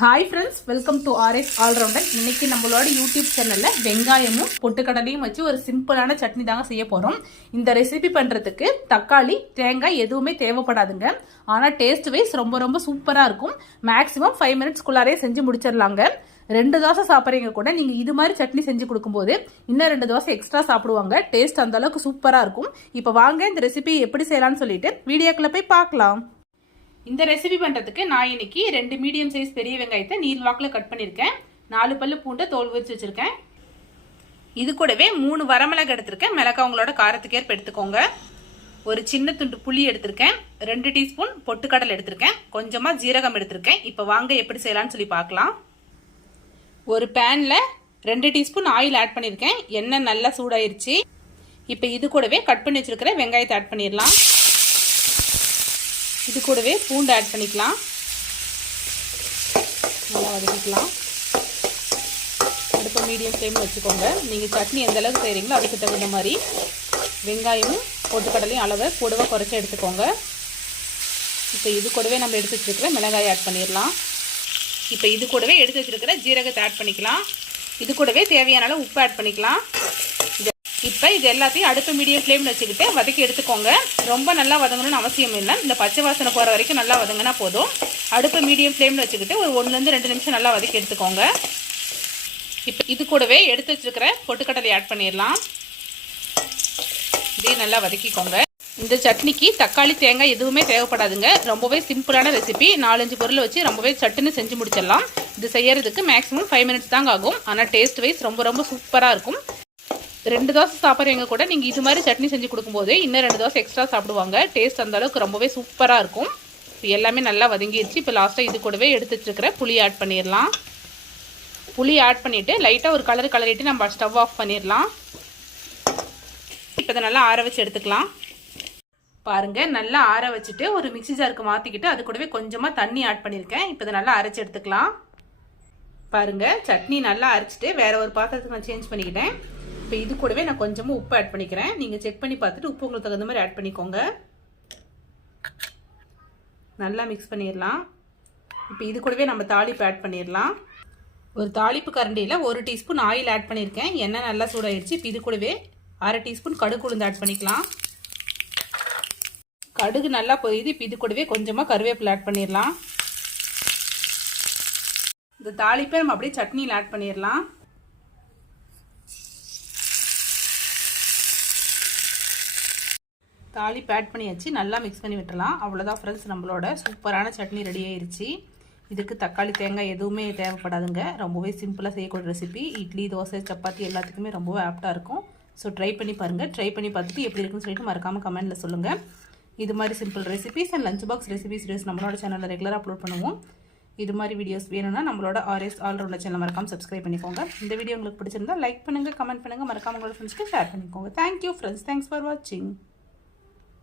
Hi friends, welcome to RS allrounder. இன்னைக்கு நம்மளோட YouTube சேனலில் வெங்காயமும் பொட்டுக்கடலையும் வச்சு ஒரு சிம்பிளான சட்னி தாங்க செய்ய போகிறோம். இந்த ரெசிபி பண்ணுறதுக்கு தக்காளி தேங்காய் எதுவுமே தேவைப்படாதுங்க. ஆனால் டேஸ்ட் வைஸ் ரொம்ப ரொம்ப சூப்பராக இருக்கும். மேக்ஸிமம் 5 மினிட்ஸ்க்குள்ளாரே செஞ்சு முடிச்சிடலாங்க. 2 தோசை சாப்பிட்றீங்க கூட நீங்கள் இது மாதிரி சட்னி செஞ்சு கொடுக்கும்போது இன்னும் 2 தோசை எக்ஸ்ட்ரா சாப்பிடுவாங்க. டேஸ்ட் அந்த அளவுக்கு சூப்பராக இருக்கும். இப்போ வாங்க இந்த ரெசிபி எப்படி செய்யலாம்னு சொல்லிட்டு வீடியோக்குள்ளே போய் பார்க்கலாம். இந்த ரெசிபி பண்ணுறதுக்கு நான் இன்னைக்கு 2 மீடியம் சைஸ் பெரிய வெங்காயத்தை நீள்வாக்கில் கட் பண்ணியிருக்கேன். 4 பல்லு பூண்டை தோல் உரிச்சு வச்சுருக்கேன். இது கூடவே 3 வரமிளகு எடுத்திருக்கேன். மிளகாய் உங்களோட காரத்துக்கு ஏற்ப எடுத்துக்கோங்க. ஒரு சின்ன துண்டு புளி எடுத்திருக்கேன். 2 டீஸ்பூன் பொட்டுக்கடலை எடுத்திருக்கேன். கொஞ்சமாக ஜீரகம் எடுத்திருக்கேன். இப்போ வாங்க எப்படி செய்யலாம்னு சொல்லி பார்க்கலாம். ஒரு பேனில் 2 டீஸ்பூன் ஆயில் ஆட் பண்ணியிருக்கேன். எண்ணெய் நல்லா சூடாயிருச்சு. இப்போ இது கூடவே கட் பண்ணி வச்சுருக்கிற வெங்காயத்தை ஆட் பண்ணிடலாம். இது கூடவே பூண்டு ஆட் பண்ணிக்கலாம். நல்லா வதக்கிக்கலாம். அடுப்பு மீடியம் ஃப்ளேமில் வச்சுக்கோங்க. நீங்கள் சட்னி எந்த அளவுக்கு செய்கிறீங்களோ அதுக்கு தகுந்த மாதிரி வெங்காயமும் பொட்டுக்கடலையும் அளவை கூடவே குறைச்சி எடுத்துக்கோங்க. இப்போ இது கூடவே நம்ம எடுத்து வச்சுருக்கிற மிளகாய் ஆட் பண்ணிடலாம். இப்போ இது கூடவே எடுத்து வச்சுருக்கிற ஜீரகத்தை ஆட் பண்ணிக்கலாம். இது கூடவே தேவையான அளவு உப்பு ஆட் பண்ணிக்கலாம். இப்போ இது எல்லாத்தையும் அடுப்பு மீடியம் ஃப்ளேமில் வச்சுக்கிட்டு வதக்கி எடுத்துக்கோங்க. ரொம்ப நல்லா வதங்கணும்னு அவசியம் இல்லை. இந்த பச்சை வாசனை போகிற வரைக்கும் நல்லா வதங்கினா போதும். அடுப்பு மீடியம் ஃப்ளேமில் வச்சுக்கிட்டு ஒரு 1-2 நிமிஷம் நல்லா வதக்கி எடுத்துக்கோங்க. இப்போ இது கூடவே எடுத்து வச்சுருக்கிற பொட்டுக்கடலை ஆட் பண்ணிடலாம். இதே நல்லா வதக்கிக்கோங்க. இந்த சட்னிக்கு தக்காளி தேங்காய் எதுவுமே தேவைப்படாதுங்க. ரொம்பவே சிம்பிளான ரெசிபி. 4-5 பொருளை வச்சு ரொம்பவே சட்டுன்னு செஞ்சு முடிச்சிடலாம். இது செய்யறதுக்கு மேக்ஸிமம் 5 மினிட்ஸ் தாங்க ஆகும். ஆனால் டேஸ்ட் வைஸ் ரொம்ப ரொம்ப சூப்பராக இருக்கும். 2 தோசை சாப்பிட்றவங்க கூட நீங்கள் இது மாதிரி சட்னி செஞ்சு கொடுக்கும்போது இன்னும் 2 தோசை எக்ஸ்ட்ரா சாப்பிடுவாங்க. டேஸ்ட் அந்த அளவுக்கு ரொம்பவே சூப்பராக இருக்கும். இப்போ எல்லாமே நல்லா வதங்கிடுச்சு. இப்போ லாஸ்ட்டாக இது கூடவே எடுத்து வச்சுருக்கிற புளி ஆட் பண்ணிடலாம். புளி ஆட் பண்ணிவிட்டு லைட்டாக ஒரு கலரிட்டு நம்ம ஸ்டவ் ஆஃப் பண்ணிடலாம். இப்போ இதை நல்லா ஆற வச்சு எடுத்துக்கலாம். பாருங்கள், நல்லா ஆற வச்சுட்டு ஒரு மிக்ஸி ஜாருக்கு மாற்றிக்கிட்டு அது கூடவே கொஞ்சமாக தண்ணி ஆட் பண்ணியிருக்கேன். இப்போ இதை நல்லா அரைச்சி எடுத்துக்கலாம். பாருங்கள், சட்னி நல்லா அரைச்சிட்டு வேறு ஒரு பாத்திரத்துக்கு நான் சேஞ்ச் பண்ணிக்கிட்டேன். இப்போ இது கூடவே நான் கொஞ்சமாக உப்பு ஆட் பண்ணிக்கிறேன். நீங்கள் செக் பண்ணி பார்த்துட்டு உப்பு உங்களுக்கு தகுந்த மாதிரி ஆட் பண்ணிக்கோங்க. நல்லா மிக்ஸ் பண்ணிடலாம். இப்போ இது கூடவே நம்ம தாளிப்பு ஆட் பண்ணிடலாம். ஒரு தாளிப்பு கரண்டியில் 1 டீஸ்பூன் ஆயில் ஆட் பண்ணியிருக்கேன். எண்ணெய் நல்லா சூடாயிடுச்சு. இப்போ இது கூடவே 1/2 டீஸ்பூன் கடுகு உளுந்து ஆட் பண்ணிக்கலாம். கடுகு நல்லா பொரியுது. இப்போ இது கூடவே கொஞ்சமாக கருவேப்பிலை ஆட் பண்ணிடலாம். இந்த தாளிப்பை நம்ம அப்படியே சட்னியில் ஆட் பண்ணிடலாம். தாளிப்பு ஆட் பண்ணியாச்சு. நல்லா மிக்ஸ் பண்ணி விட்டுலாம். அவ்வளோதான் ஃப்ரெண்ட்ஸ், நம்மளோட சூப்பரான சட்னி ரெடி ஆயிடுச்சு. இதுக்கு தக்காளி தேங்காய் எதுவுமே தேவைப்படாதுங்க. ரொம்பவே சிம்பிளாக செய்யக்கூடிய ரெசிபி. இட்லி, தோசை, சப்பாத்தி எல்லாத்துக்குமே ரொம்பவே ஆப்டாக இருக்கும். ஸோ ட்ரை பண்ணி பாருங்கள். ட்ரை பண்ணி பார்த்துட்டு எப்படி இருக்குன்னு சொல்லிட்டு மறக்காமல் கமெண்ட்டில் சொல்லுங்கள். இது மாதிரி simple recipes and lunch box recipes videos நம்மளோட சேனலில் ரெகுலராக அப்லோட் பண்ணுவோம். இது மாதிரி வீடியோஸ் வேணும்னா நம்மளோட RS ஆல்ரவுண்டர் சேனல் மறக்காமல் சப்ஸ்கிரைப் பண்ணிக்கோங்க. இந்த வீடியோ உங்களுக்கு பிடிச்சிருந்தா லைக் பண்ணுங்கள், கமெண்ட் பண்ணுங்கள், மறக்காமல் உங்களோட ஃப்ரெண்ட்ஸ்க்கு ஷேர் பண்ணிக்கோங்க. Thank you friends. தேங்க்ஸ் ஃபார் வாட்சிங்.